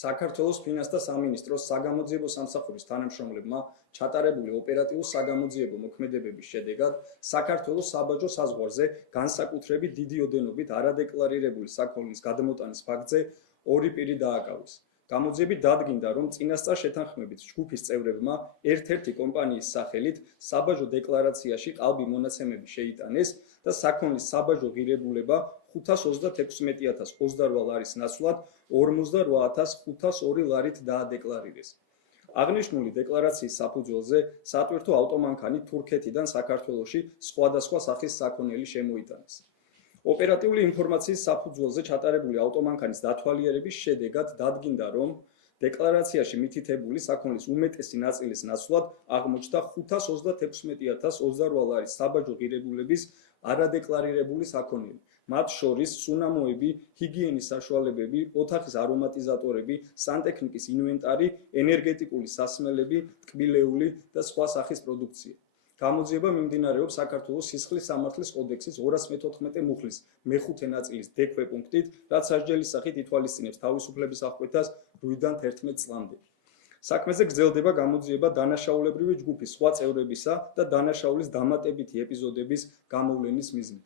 საქართველოს ფინანსთა სამინისტროს საგამოძიებო სამსახურის თანამშრომლებმა ჩატარებული ოპერატიულ-საგამოძიებო მოქმედებების შედეგად საქართველოს საბაჟო საზღვარზე განსაკუთრებით დიდი ოდენობით არადეკლარირებული საქონლის გადმოტანის ფაქტზე ორი პირი დააკავეს. გამოძიებით დადგინდა, რომ წინასწარ შეთანხმებით ჯგუფის წევრებმა ერთ-ერთი კომპანიის სახელით საბაჟო დეკლარაციაში ყალბი მონაცემები შეიტანეს და საქონლის საბაჟო ღირებულება 536.028 ლარის ნაცვლად 48.502 ლარით დაადეკლარირეს. აღნიშნული დეკლარაციის საფუძველზე სატვირთო ავტომანქანი თურქეთიდან საქართველოში სხვადასხვა სახის საქონელი შემოიტანეს. ოპერატიული ინფორმაციის საფუძველზე ჩატარებული ავტომანქანის დათვალიერების შედეგად დადგინდა, რომ დეკლარაციაში მითითებული საქონლის უმეტესი ნაწილის ნაცვლად აღმოჩნდა 536.028 ლარის საბაჟო ღირებულების არადეკლარირებული საქონელი. მათ შორის სუნამოები, ჰიგიენის საშუალებები, ოთახის არომატიზატორები, სანტექნიკის ინვენტარი, ენერგეტიკული სასმელები, ტკბილეული და სხვა სახის პროდუქცია. გამოძიება მიმდინარეობს საქართველოს სისხლის სამართლის კოდექსის 214 მუხლის მეხუთე ნაწილის დექვე პუნქტით, რაც სასჯელის სახით ითვალისწინებს თავისუფლების აღკვეთას 8-დან 11 წლამდე. საქმეზე გრძელდება გამოძიება დანაშაულებრივი ჯგუფის სხვა წევრებისა და დანაშაულის დამატებითი ეპიზოდების გამოვლენის მიზნით.